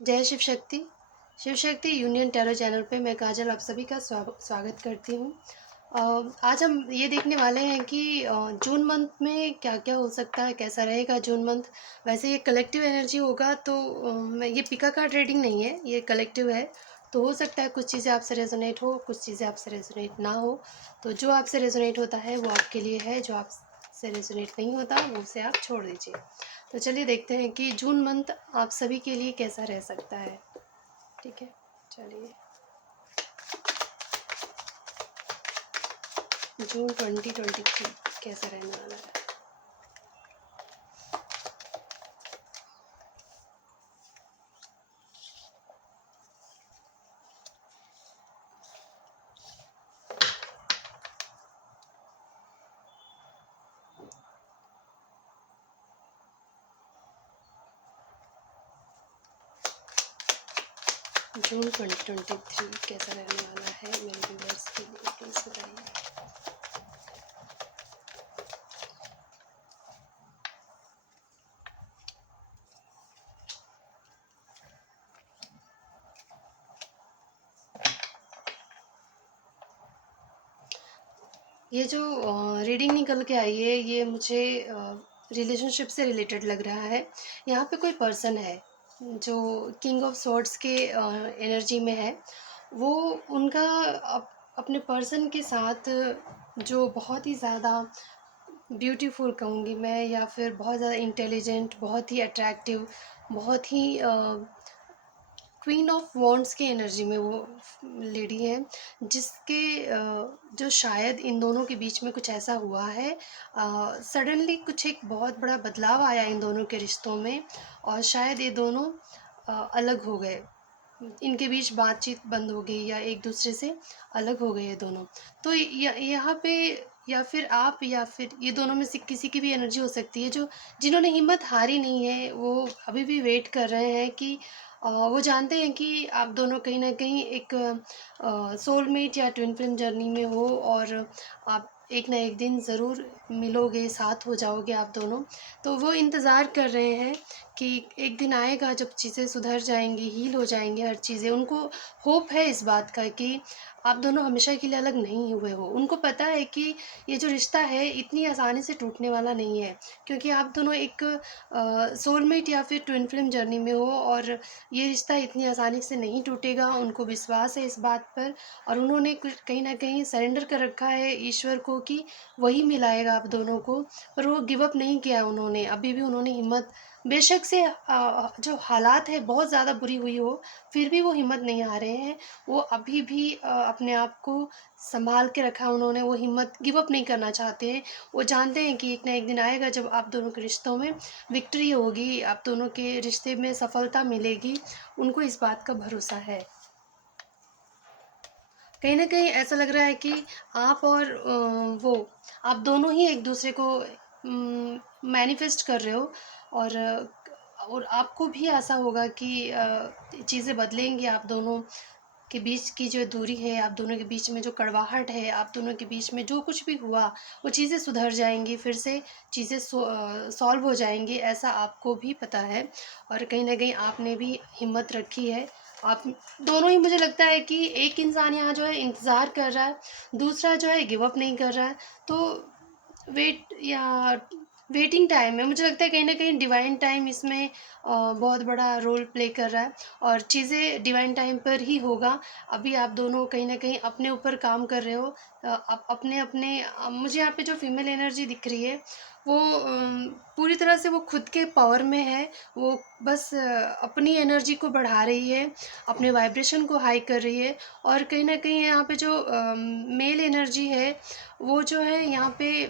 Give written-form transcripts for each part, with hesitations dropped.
जय Shiv Shakti. Shiv Shakti union tarot channel पे मैं काजल आप सभी का स्वागत करती हूँ। आज हम ये देखने वाले हैं कि जून मंथ में क्या क्या हो सकता है, कैसा रहेगा जून मंथ। वैसे ये कलेक्टिव एनर्जी होगा, तो मैं ये पिका कार्ड रीडिंग नहीं है, ये कलेक्टिव है। तो हो सकता है कुछ चीज़ें आपसे रेजोनेट हो, कुछ चीज़ें आपसे रेजोनेट ना हो। तो जो आपसे रेजोनेट होता है वो आपके लिए है, जो आपसे रेजोनेट नहीं होता वो उसे आप छोड़ दीजिए। तो चलिए देखते हैं कि जून मंथ आप सभी के लिए कैसा रह सकता है। ठीक है, चलिए। जून 2023 कैसा रहने वाला है। जून 2023 कैसा रहने वाला है मेरे व्यूअर्स के लिए, प्लीज़ बताइए। ये जो रीडिंग निकल के आई है, ये मुझे रिलेशनशिप से रिलेटेड लग रहा है। यहाँ पे कोई पर्सन है जो किंग ऑफ सॉर्ड्स के एनर्जी में है। वो उनका अपने पर्सन के साथ जो बहुत ही ज़्यादा ब्यूटीफुल कहूँगी मैं, या फिर बहुत ज़्यादा इंटेलिजेंट, बहुत ही अट्रैक्टिव, बहुत ही क्वीन ऑफ वॉन्ड्स की एनर्जी में वो लेडी है, जिसके जो शायद इन दोनों के बीच में कुछ ऐसा हुआ है। सडनली कुछ एक बहुत बड़ा बदलाव आया इन दोनों के रिश्तों में, और शायद ये दोनों अलग हो गए। इनके बीच बातचीत बंद हो गई, या एक दूसरे से अलग हो गए ये दोनों। तो यहाँ पे या फिर आप, या फिर ये दोनों में से किसी की भी एनर्जी हो सकती है, जो जिन्होंने हिम्मत हारी नहीं है, वो अभी भी वेट कर रहे हैं कि वो जानते हैं कि आप दोनों कहीं ना कहीं एक सोलमेट या ट्विन फ्लेम जर्नी में हो, और आप एक ना एक दिन ज़रूर मिलोगे, साथ हो जाओगे आप दोनों। तो वो इंतज़ार कर रहे हैं कि एक दिन आएगा जब चीज़ें सुधर जाएंगी, हील हो जाएंगी हर चीज़ें। उनको होप है इस बात का कि आप दोनों हमेशा के लिए अलग नहीं हुए हो। उनको पता है कि ये जो रिश्ता है इतनी आसानी से टूटने वाला नहीं है, क्योंकि आप दोनों एक सोलमेट या फिर ट्विन फ्लेम जर्नी में हो, और ये रिश्ता इतनी आसानी से नहीं टूटेगा। उनको विश्वास है इस बात पर, और उन्होंने कहीं ना कहीं सरेंडर कर रखा है ईश्वर को कि वही मिलाएगा आप दोनों को। पर वो गिव अप नहीं किया उन्होंने, अभी भी उन्होंने हिम्मत, बेशक से जो हालात है बहुत ज़्यादा बुरी हुई हो, फिर भी वो हिम्मत नहीं हारे हैं। वो अभी भी अपने आप को संभाल के रखा उन्होंने, वो हिम्मत गिव अप नहीं करना चाहते हैं। वो जानते हैं कि एक ना एक दिन आएगा जब आप दोनों के रिश्तों में विक्ट्री होगी, आप दोनों के रिश्ते में सफलता मिलेगी। उनको इस बात का भरोसा है। कहीं ना कहीं ऐसा लग रहा है कि आप और वो, आप दोनों ही एक दूसरे को मैनिफेस्ट कर रहे हो, और आपको भी ऐसा होगा कि चीज़ें बदलेंगी। आप दोनों के बीच की जो दूरी है, आप दोनों के बीच में जो कड़वाहट है, आप दोनों के बीच में जो कुछ भी हुआ, वो चीज़ें सुधर जाएंगी, फिर से चीज़ें सॉल्व हो जाएंगी, ऐसा आपको भी पता है। और कहीं ना कहीं आपने भी हिम्मत रखी है। आप दोनों ही, मुझे लगता है कि एक इंसान यहाँ जो है इंतज़ार कर रहा है, दूसरा जो है गिव अप नहीं कर रहा है। तो वेट या वेटिंग टाइम है, मुझे लगता है कहीं ना कहीं डिवाइन टाइम इसमें बहुत बड़ा रोल प्ले कर रहा है, और चीज़ें डिवाइन टाइम पर ही होगा। अभी आप दोनों कहीं ना कहीं अपने ऊपर काम कर रहे हो। अपने अपने मुझे यहाँ पे जो फीमेल एनर्जी दिख रही है, वो पूरी तरह से वो खुद के पावर में है। वो बस अपनी एनर्जी को बढ़ा रही है, अपने वाइब्रेशन को हाई कर रही है। और कहीं ना कहीं यहाँ पे जो मेल एनर्जी है, वो जो है यहाँ पे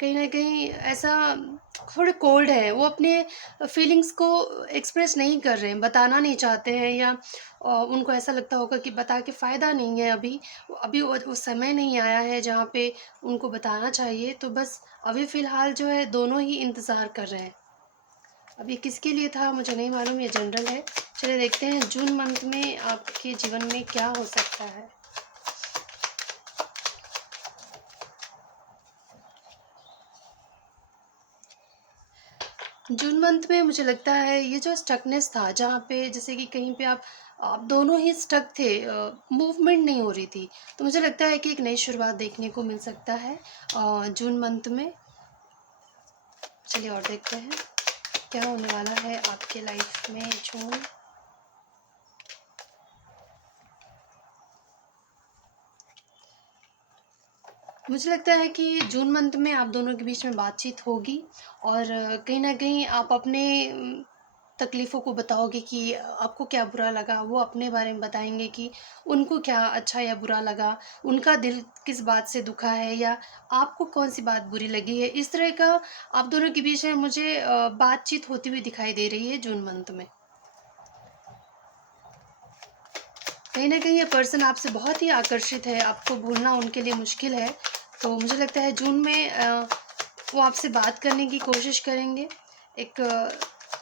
कहीं ना कहीं ऐसा थोड़े कोल्ड है। वो अपने फीलिंग्स को एक्सप्रेस नहीं कर रहे हैं, बताना नहीं चाहते हैं, या उनको ऐसा लगता होगा कि बता के फ़ायदा नहीं है। अभी अभी वो समय नहीं आया है जहाँ पे उनको बताना चाहिए। तो बस अभी फ़िलहाल जो है दोनों ही इंतज़ार कर रहे हैं। अब ये किसके लिए था मुझे नहीं मालूम, ये जनरल है। चलिए देखते हैं जून मंथ में आपके जीवन में क्या हो सकता है। जून मंथ में मुझे लगता है ये जो स्टकनेस था, जहाँ पे जैसे कि कहीं पे आप दोनों ही स्टक थे, मूवमेंट नहीं हो रही थी, तो मुझे लगता है कि एक नई शुरुआत देखने को मिल सकता है जून मंथ में। चलिए और देखते हैं क्या होने वाला है आपके लाइफ में जून। मुझे लगता है कि जून मंथ में आप दोनों के बीच में बातचीत होगी, और कहीं न कहीं आप अपने तकलीफ़ों को बताओगे कि आपको क्या बुरा लगा, वो अपने बारे में बताएँगे कि उनको क्या अच्छा या बुरा लगा, उनका दिल किस बात से दुखा है या आपको कौन-सी बात बुरी लगी है। इस तरह का आप दोनों के बीच में मुझे बातचीत होती हुई दिखाई दे रही है जून मंथ में। कहीं न कहीं ये पर्सन आपसे बहुत ही आकर्षित है, आपको भूलना उनके लिए मुश्किल है। तो मुझे लगता है जून में वो आपसे बात करने की कोशिश करेंगे। एक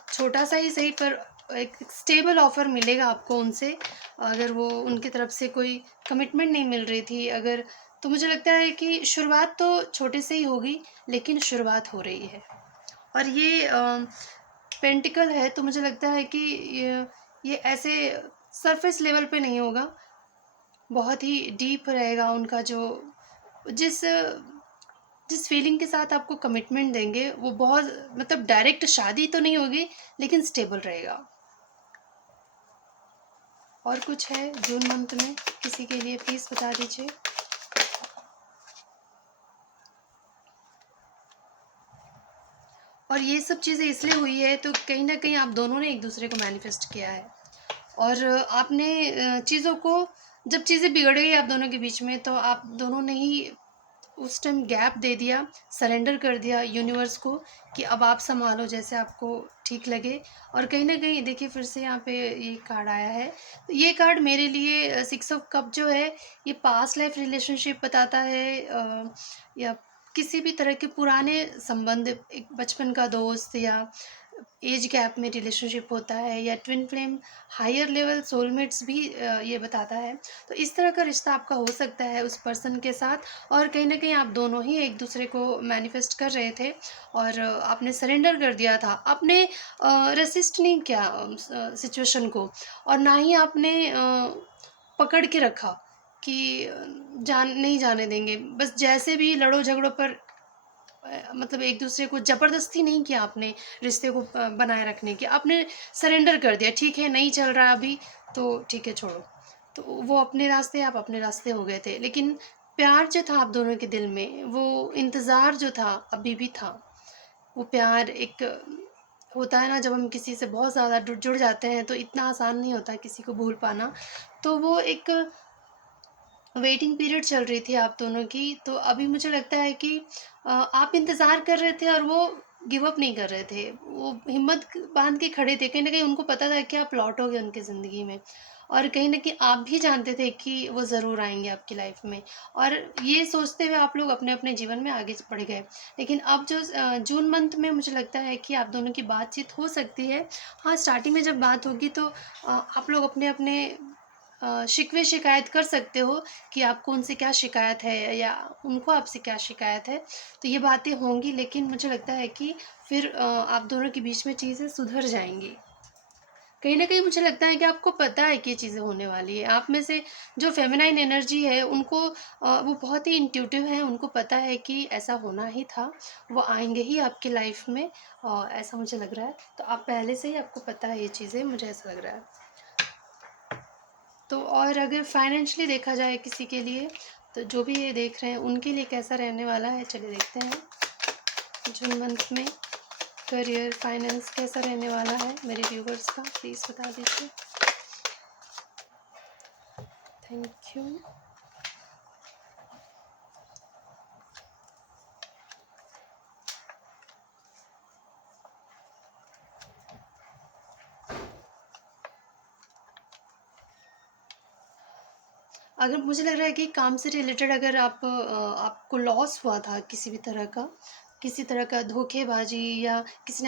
छोटा-सा ही सही पर एक स्टेबल ऑफ़र मिलेगा आपको उनसे। अगर वो उनकी तरफ से कोई कमिटमेंट नहीं मिल रही थी अगर, तो मुझे लगता है कि शुरुआत तो छोटे से ही होगी, लेकिन शुरुआत हो रही है। और ये पेंटिकल है, तो मुझे लगता है कि ये ऐसे सरफेस लेवल पे नहीं होगा, बहुत ही डीप रहेगा उनका जो जिस जिस फीलिंग के साथ आपको कमिटमेंट देंगे, वो बहुत मतलब डायरेक्ट शादी तो नहीं होगी, लेकिन स्टेबल रहेगा। और कुछ है जून मंथ में किसी के लिए प्लीज़ बता दीजिए। और ये सब चीज़ें इसलिए हुई है तो कहीं न कहीं आप दोनों ने एक-दूसरे को मैनिफेस्ट किया है। और आपने चीज़ों को जब चीज़ें बिगड़ गई आप दोनों के बीच में, तो आप दोनों ने ही उस टाइम गैप दे दिया, सरेंडर कर दिया यूनिवर्स को कि अब आप सँभालो जैसे आपको ठीक लगे। और कहीं न कहीं देखिए फिर से यहाँ पे ये कार्ड आया है। तो ये कार्ड मेरे लिए सिक्स ऑफ कप जो है, ये पास्ट लाइफ़ रिलेशनशिप बताता है, या किसी भी तरह के पुराने संबंध, एक बचपन का दोस्त या एज गैप में रिलेशनशिप होता है, या twin flame, higher level soulmates भी ये बताता है। तो इस तरह का रिश्ता आपका हो सकता है उस पर्सन के साथ, और कहीं न कहीं आप दोनों ही एक-दूसरे को मैनिफेस्ट कर रहे थे, और आपने सरेंडर कर दिया था। आपने रेसिस्ट नहीं किया सिचुएशन को, और ना ही आपने पकड़ के रखा कि जान नहीं जाने देंगे। बस जैसे भी लड़ो झगड़ों पर मतलब एक-दूसरे को ज़बरदस्ती नहीं किया आपने रिश्ते को बनाए रखने की। आपने सरेंडर कर दिया, ठीक है नहीं चल रहा अभी, तो ठीक है छोड़ो। तो वो अपने रास्ते, आप अपने रास्ते हो गए थे। लेकिन प्यार जो था आप दोनों के दिल में, वो इंतज़ार जो था अभी भी था। वो प्यार एक होता है ना, जब हम किसी से बहुत ज़्यादा जुड़ जाते हैं तो इतना आसान नहीं होता किसी को भूल पाना। तो वो एक वेटिंग पीरियड चल रही थी आप दोनों की, तो अभी मुझे लगता है कि आप इंतज़ार कर रहे थे और वो गिव अप नहीं कर रहे थे। वो हिम्मत बाँध के खड़े थे, कहीं न कहीं उनको पता था कि आप लौटोगे उनकी ज़िंदगी में, और कहीं न कहीं आप भी जानते थे कि वो ज़रूर आएँगे आपकी लाइफ़ में, और ये सोचते हुए आप लोग अपने-अपने जीवन में आगे बढ़ गए। लेकिन अब जो जून मंथ में मुझे लगता है कि आप दोनों की बातचीत हो सकती है। हाँ, स्टार्टिंग में जब बात होगी तो आप लोग अपने-अपने शिकवे शिकायत कर सकते हो कि आपको उनसे क्या शिकायत है या उनको आपसे क्या शिकायत है। तो ये बातें होंगी, लेकिन मुझे लगता है कि फिर आप दोनों के बीच में चीज़ें सुधर जाएँगी। कहीं न कहीं मुझे लगता है कि आपको पता है कि ये चीज़ें होने वाली है। आप में से जो फ़ेमिनाइन एनर्जी है उनको वो बहुत ही इंट्यूटिव हैं, उनको पता है कि ऐसा होना ही था। वो आएँगे ही आपकी लाइफ़ में, ऐसा मुझे लग रहा है। तो आप पहले से ही आपको पता है ये चीज़ें, मुझे ऐसा लग रहा है। तो और अगर फाइनेंशियली देखा जाए किसी के लिए, तो जो भी ये देख रहे हैं उनके लिए कैसा रहने वाला है, चलिए देखते हैं। जून मंथ में करियर, फाइनेंस कैसा रहने वाला है मेरे व्यूवर्स का, प्लीज़ बता दीजिए। Thank you. अगर मुझे लग रहा है कि काम से रिलेटेड अगर आपको लॉस हुआ था किसी तरह का धोखेबाजी, या किसी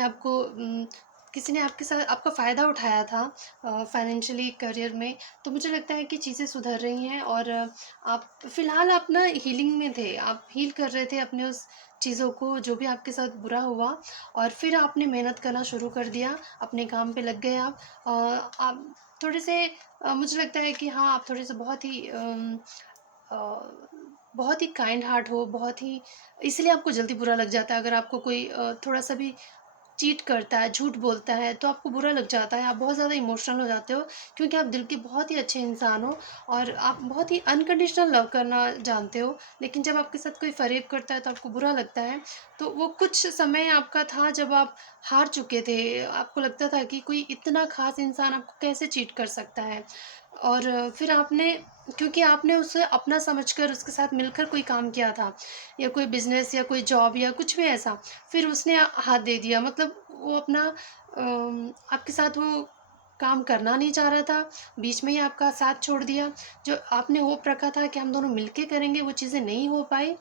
ने आपके साथ आपका फ़ायदा उठाया था फाइनेंशियली करियर में, तो मुझे लगता है कि चीज़ें सुधर रही हैं, और आप फ़िलहाल आप ना हीलिंग में थे, आप हील कर रहे थे अपने उस चीज़ों को, जो भी आपके साथ बुरा हुआ, और फिर आपने मेहनत करना शुरू कर दिया, अपने काम पे लग गए आप। आप थोड़े से मुझे लगता है कि हाँ, आप थोड़े से अ, बहुत ही काइंड हार्ट हो, बहुत ही, इसलिए आपको जल्दी बुरा लग जाता है। अगर आपको कोई थोड़ा-सा भी चीट करता है, झूठ बोलता है, तो आपको बुरा लग जाता है, आप बहुत ज़्यादा इमोशनल हो जाते हो, क्योंकि आप दिल के बहुत ही अच्छे इंसान हो और आप बहुत ही अनकंडीशनल लव करना जानते हो। लेकिन जब आपके साथ कोई फ़रेब करता है तो आपको बुरा लगता है। तो वो कुछ समय आपका था जब आप हार चुके थे, आपको लगता था कि कोई इतना ख़ास इंसान आपको कैसे चीट कर सकता है। और फिर आपने, क्योंकि आपने उसे अपना समझकर उसके साथ मिलकर कोई काम किया था, या कोई बिज़नेस या कोई जॉब या कुछ भी ऐसा, फिर उसने हाथ दे दिया, मतलब वो अपना आपके साथ वो काम करना नहीं चाह रहा था, बीच में ही आपका साथ छोड़ दिया। जो आपने होप रखा था कि हम दोनों मिलके करेंगे, वो चीज़ें नहीं हो पाई।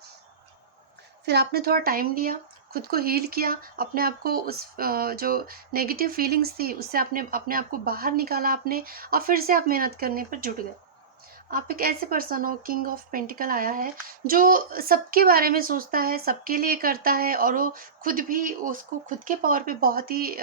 फिर आपने थोड़ा टाइम लिया, खुद को हील किया, अपने आप को उस जो नेगेटिव फीलिंग्स थी उससे आपने अपने आप को बाहर निकाला आपने, और फिर से आप मेहनत करने पर जुट गए। आप एक ऐसे पर्सन हो, किंग ऑफ पेंटिकल आया है, जो सबके बारे में सोचता है, सबके लिए करता है, और वो खुद भी, उसको खुद के पावर पे बहुत ही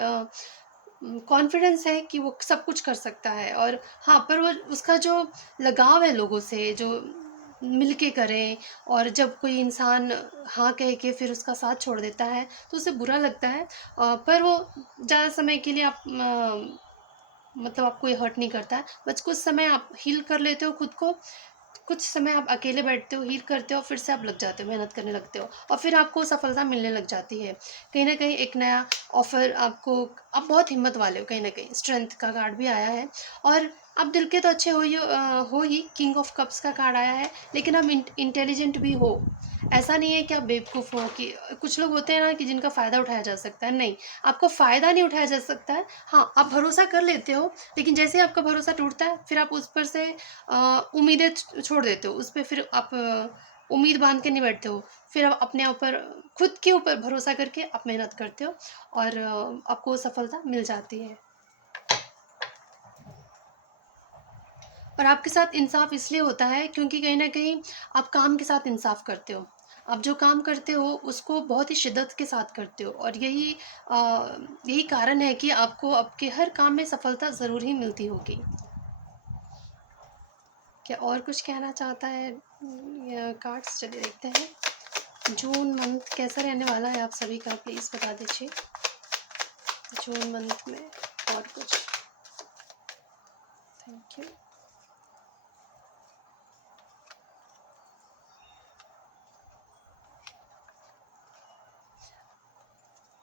कॉन्फिडेंस है कि वो सब कुछ कर सकता है। और हाँ, पर वो उसका जो लगाव है लोगों से, जो मिलके करें, और जब कोई इंसान हाँ कह के फिर उसका साथ छोड़ देता है तो उसे बुरा लगता है। पर वो ज़्यादा समय के लिए मतलब आपको ये हर्ट नहीं करता है, बस कुछ समय आप हील कर लेते हो खुद को, कुछ समय आप अकेले बैठते हो, हील करते हो, फिर से आप लग जाते हो, मेहनत करने लगते हो, और फिर आपको सफलता मिलने लग जाती है। कहीं न कहीं एक नया ऑफ़र आपको, आप बहुत हिम्मत वाले हो, कहीं न कहीं स्ट्रेंथ का कार्ड भी आया है, और आप दिल के तो अच्छे हो ही, किंग ऑफ कप्स का कार्ड आया है, लेकिन आप इंटेलिजेंट भी हो। ऐसा नहीं है कि आप बेवकूफ़ हो, कि कुछ लोग होते हैं ना कि जिनका फ़ायदा उठाया जा सकता है, नहीं, आपका फ़ायदा नहीं उठाया जा सकता है। हाँ, आप भरोसा कर लेते हो, लेकिन जैसे ही आपका भरोसा टूटता है, फिर आप उस पर से उम्मीदें छोड़ देते हो, उस पे फिर आप उम्मीद बांध के नहीं बैठते हो। फिर आप अपने ऊपर, खुद के ऊपर भरोसा करके आप मेहनत करते हो, और आपको सफलता मिल जाती है। और आपके साथ इंसाफ इसलिए होता है क्योंकि कहीं न कहीं आप काम के साथ इंसाफ करते हो। आप जो काम करते हो उसको बहुत ही शिद्दत के साथ करते हो, और यही कारण है कि आपको आपके हर काम में सफलता ज़रूर ही मिलती होगी। क्या और कुछ कहना चाहता है या कार्ड्स? चलिए देखते हैं। जून मंथ कैसा रहने वाला है आप सभी का, प्लीज़ बता दीजिए। जून मंथ में और कुछ। Thank you.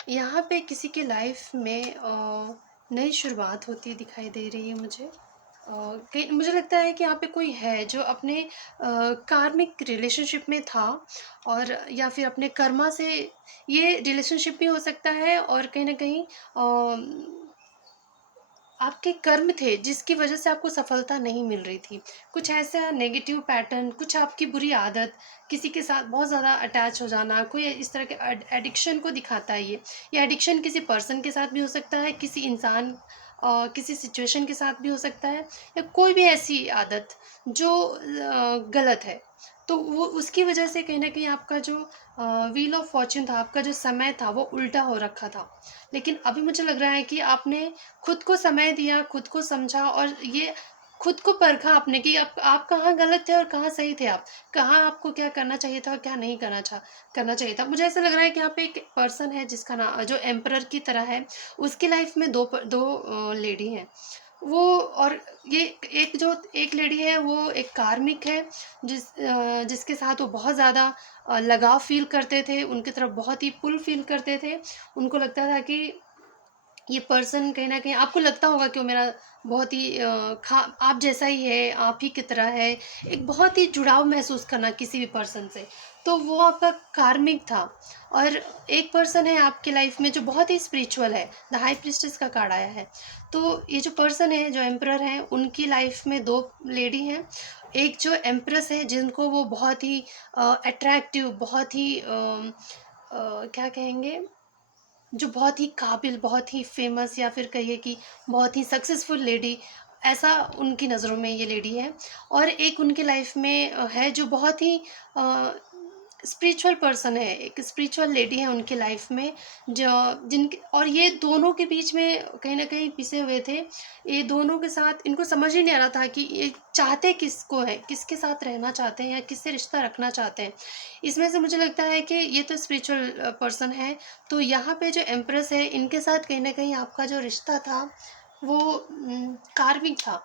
यहाँ पे किसी के लाइफ में नई शुरुआत होती दिखाई दे रही है मुझे। कहीं मुझे लगता है कि यहाँ पे कोई है जो अपने कार्मिक रिलेशनशिप में था, और या फिर अपने कर्मा से, ये रिलेशनशिप भी हो सकता है, और कहीं न कहीं आपके कर्म थे जिसकी वजह से आपको सफलता नहीं मिल रही थी। कुछ ऐसा नेगेटिव पैटर्न, कुछ आपकी बुरी आदत, किसी के साथ बहुत ज़्यादा अटैच हो जाना, कोई इस तरह के एडिक्शन को दिखाता है ये। ये एडिक्शन किसी पर्सन के साथ भी हो सकता है, किसी इंसान किसी सिचुएशन के साथ भी हो सकता है, या कोई भी ऐसी आदत जो गलत है। तो वो उसकी वजह से कहीं न कहीं आपका जो व्हील ऑफ फॉर्च्यून था, आपका जो समय था वो उल्टा हो रखा था। लेकिन अभी मुझे लग रहा है कि आपने खुद को समय दिया, खुद को समझा, और ये खुद को परखा आपने कि आप कहाँ गलत थे और कहाँ सही थे आप। कहाँ आपको क्या करना चाहिए था और क्या नहीं करना चाहिए था। मुझे ऐसा लग रहा है कि यहाँ पे एक पर्सन है जिसका जो एम्परर की तरह है, उसकी लाइफ में 2 लेडी हैं। वो, और ये एक लेडी है वो एक कार्मिक है, जिसके साथ वो बहुत ज़्यादा लगाव फ़ील करते थे, उनकी तरफ बहुत ही पुल फ़ील करते थे। उनको लगता था कि ये पर्सन कहीं न कहीं, आपको लगता होगा कि वो मेरा बहुत ही खा आप जैसा ही है, आप ही की तरह है, एक बहुत ही जुड़ाव महसूस करना किसी भी पर्सन से, तो वो आपका कार्मिक था। और एक पर्सन है आपकी लाइफ में जो बहुत ही स्पिरिचुअल है, द हाई प्रीस्टेस का कार्ड आया है। तो ये जो पर्सन है, जो एम्परर हैं, उनकी लाइफ में 2 लेडी हैं। एक जो एम्प्रेस है जिनको वो बहुत ही अट्रैक्टिव, बहुत ही क्या कहेंगे, जो बहुत ही काबिल, बहुत ही फ़ेमस, या फिर कहिए कि बहुत ही सक्सेसफुल लेडी, ऐसा उनकी नज़रों में ये लेडी है। और एक उनकी लाइफ में है जो बहुत ही स्पिरिचुअल पर्सन है, एक स्पिरिचुअल लेडी है उनकी लाइफ में, जो जिनके और ये दोनों के बीच में कहीं न कहीं पिसे हुए थे। ये दोनों के साथ इनको समझ ही नहीं आ रहा था कि ये चाहते किसको हैं, किसके साथ रहना चाहते हैं या किससे रिश्ता रखना चाहते हैं। इसमें से मुझे लगता है कि ये तो स्पिरिचुअल पर्सन है, तो यहाँ पे जो एम्प्रेस है, इनके साथ कहीं न कहीं आपका जो रिश्ता था, वो कार्मिक था।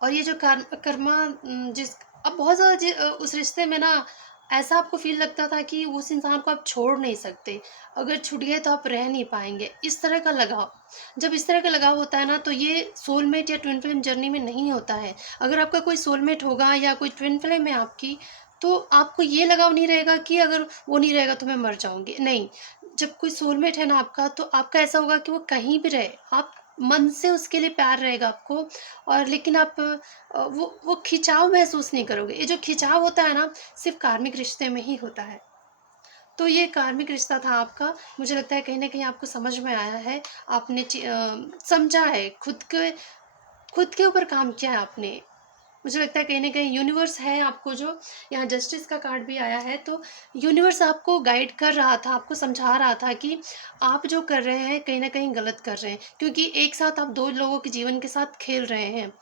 और ये जो कर्मा जिस अब बहुत ज़्यादा उस रिश्ते में ना ऐसा आपको फ़ील लगता था कि उस इंसान को आप छोड़ नहीं सकते। अगर छूट गए तो आप रह नहीं पाएँगे, इस तरह का लगाव। जब इस तरह का लगाव होता है ना, तो ये सोलमेट या ट्विन फ्लेम जर्नी में नहीं होता है। अगर आपका कोई सोलमेट होगा या कोई ट्विन फ्लेम है आपकी, तो आपको ये लगाव नहीं रहेगा कि अगर वो नहीं रहेगा तो मैं मर जाऊँगी, नहीं। जब कोई सोलमेट है ना आपका, तो आपका ऐसा होगा कि वो कहीं भी रहे, आप मन से उसके लिए प्यार रहेगा आपको। और लेकिन आप वो खिंचाव महसूस नहीं करोगे। ये जो खिंचाव होता है ना, सिर्फ़ कार्मिक रिश्ते में ही होता है। तो ये कार्मिक रिश्ता था आपका, मुझे लगता है कहीं न कहीं आपको समझ में आया है। आपने समझा है, खुद के ऊपर काम किया है आपने। मुझे लगता है कहीं न कहीं यूनिवर्स है आपको जो यहाँ जस्टिस का कार्ड भी आया है, तो यूनिवर्स आपको गाइड कर रहा था, आपको समझा रहा था कि आप जो कर रहे हैं, कहीं न कहीं गलत कर रहे हैं। क्योंकि एक साथ आप 2 लोगों के जीवन के साथ खेल रहे हैं।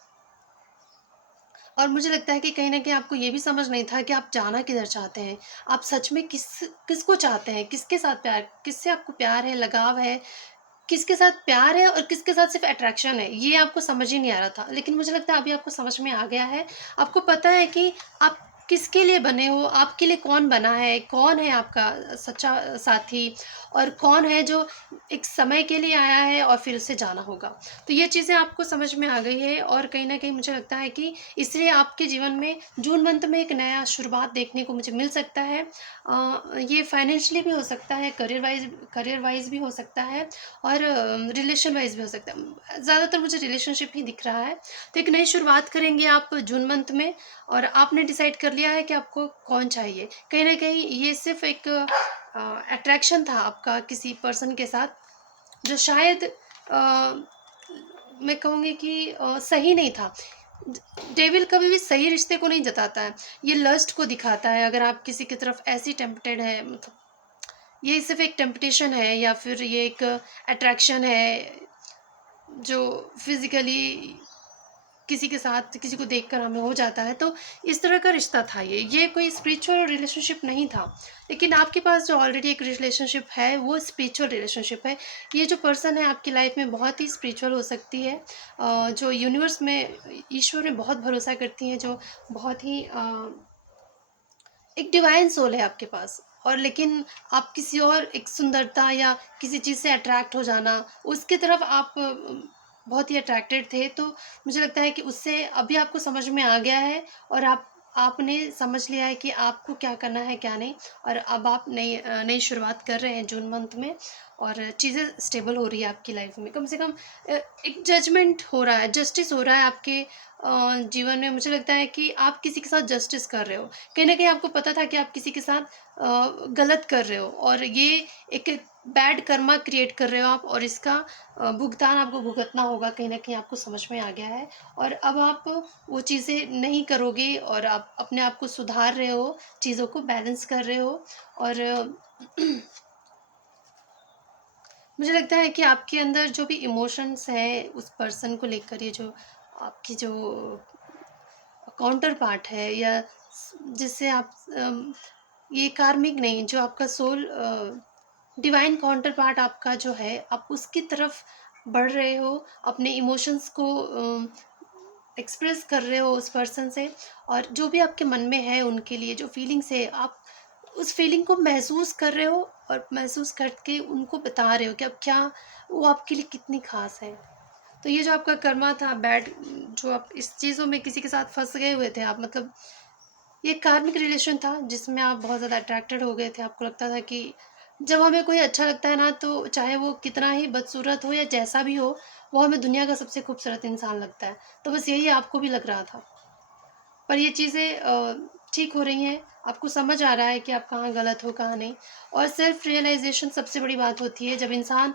और मुझे लगता है कि कहीं न कहीं आपको ये भी समझ नहीं था कि आप जाना किधर चाहते हैं। आप सच में किसको चाहते हैं? किसके साथ प्यार किससे आपको प्यार है, लगाव है? किसके साथ प्यार है और किसके साथ सिर्फ़ अट्रैक्शन है? ये आपको समझ ही नहीं आ रहा था। लेकिन मुझे लगता है अभी आपको समझ में आ गया है। आपको पता है कि आप किसके लिए बने हो, आपके लिए कौन बना है, कौन है आपका सच्चा साथी और कौन है जो एक समय के लिए आया है और फिर उसे जाना होगा। तो ये चीज़ें आपको समझ में आ गई है और कहीं न कहीं मुझे लगता है कि इसलिए आपके जीवन में जून मंथ में एक नया शुरुआत देखने को मुझे मिल सकता है। ये फाइनेंशियली भी हो सकता है, करियर वाइज़ भी हो सकता है और रिलेशन वाइज़ भी हो सकता है। ज़्यादातर मुझे रिलेशनशिप ही दिख रहा है। तो एक नई शुरुआत करेंगे आप जून मंथ में और आपने डिसाइड कर लिया है कि आपको कौन चाहिए। कहीं न कहीं ये सिर्फ़ एक अट्रैक्शन था आपका किसी पर्सन के साथ, जो शायद मैं कहूँगी कि सही नहीं था। डेविल कभी भी सही रिश्ते को नहीं जताता है, ये लस्ट को दिखाता है। अगर आप किसी की तरफ ऐसी टेम्प्टेड है, मतलब ये सिर्फ़ एक टेम्पटेशन है या फिर ये एक अट्रैक्शन है, जो फिज़िकली किसी के साथ किसी को देखकर हमें हो जाता है, तो इस तरह का रिश्ता था ये कोई स्पिरिचुअल रिलेशनशिप नहीं था। लेकिन आपके पास जो ऑलरेडी एक रिलेशनशिप है, वो स्पिरिचुअल रिलेशनशिप है। ये जो पर्सन है आपकी लाइफ में बहुत ही स्पिरिचुअल हो सकती है, जो यूनिवर्स में, ईश्वर में बहुत भरोसा करती हैं, जो बहुत ही एक डिवाइन सोल है आपके पास। और लेकिन आप किसी और एक सुंदरता या किसी चीज़ से अट्रैक्ट हो जाना, उसकी तरफ आप बहुत ही अट्रैक्टेड थे, तो मुझे लगता है कि उससे अभी आपको समझ में आ गया है और आपने समझ लिया है कि आपको क्या करना है, क्या नहीं। और अब आप नई शुरुआत कर रहे हैं जून मंथ में और चीज़ें स्टेबल हो रही है आपकी लाइफ में। कम से कम एक जजमेंट हो रहा है, जस्टिस हो रहा है आपके जीवन में। मुझे लगता है कि आप किसी के साथ जस्टिस कर रहे हो। कहीं न कहीं आपको पता था कि आप किसी के साथ गलत कर रहे हो और ये एक बैड कर्मा क्रिएट कर रहे हो आप और इसका भुगतान आपको भुगतना होगा, कहीं न कहीं आपको समझ में आ गया है। और अब आप वो चीज़ें नहीं करोगे और आप अपने आप को सुधार रहे हो, चीज़ों को बैलेंस कर रहे हो और मुझे लगता है कि आपके अंदर जो भी इमोशंस हैं उस पर्सन को लेकर, ये जो आपकी जो काउंटर पार्ट है या जिससे आप ये कार्मिक नहीं, जो आपका सोल डिवाइन काउंटर पार्ट आपका जो है, आप उसकी तरफ बढ़ रहे हो, अपने इमोशंस को एक्सप्रेस कर रहे हो उस पर्सन से। और जो भी आपके मन में है उनके लिए जो फीलिंग्स है, आप उस फीलिंग को महसूस कर रहे हो और महसूस करके उनको बता रहे हो कि अब क्या वो आपके लिए कितनी खास है। तो ये जो आपका कर्मा था बैड, जो आप इस चीज़ों में किसी के साथ फँस गए हुए थे आप, मतलब ये कार्मिक रिलेशन था जिसमें आप बहुत ज़्यादा अट्रैक्टेड हो गए थे। आपको लगता था कि जब हमें कोई अच्छा लगता है ना, तो चाहे वो कितना ही बदसूरत हो या जैसा भी हो, वो हमें दुनिया का सबसे खूबसूरत इंसान लगता है। तो बस यही आपको भी लग रहा था। पर ये चीज़ें ठीक हो रही हैं, आपको समझ आ रहा है कि आप कहाँ गलत हो, कहाँ नहीं। और सेल्फ रियलाइज़ेशन सबसे बड़ी बात होती है, जब इंसान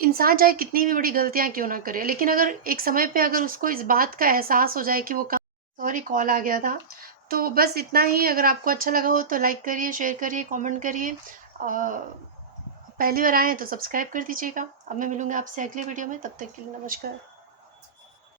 इंसान चाहे कितनी भी बड़ी गलतियाँ क्यों ना करे, लेकिन अगर एक समय पे अगर उसको इस बात का एहसास हो जाए कि वो काम, सॉरी कॉल आ गया था। तो बस इतना ही। अगर आपको अच्छा लगा हो तो लाइक करिए, शेयर करिए, कमेंट करिए। पहली बार आए हैं तो सब्सक्राइब कर दीजिएगा। अब मैं मिलूँगी आपसे अगले वीडियो में, तब तक के लिए नमस्कार।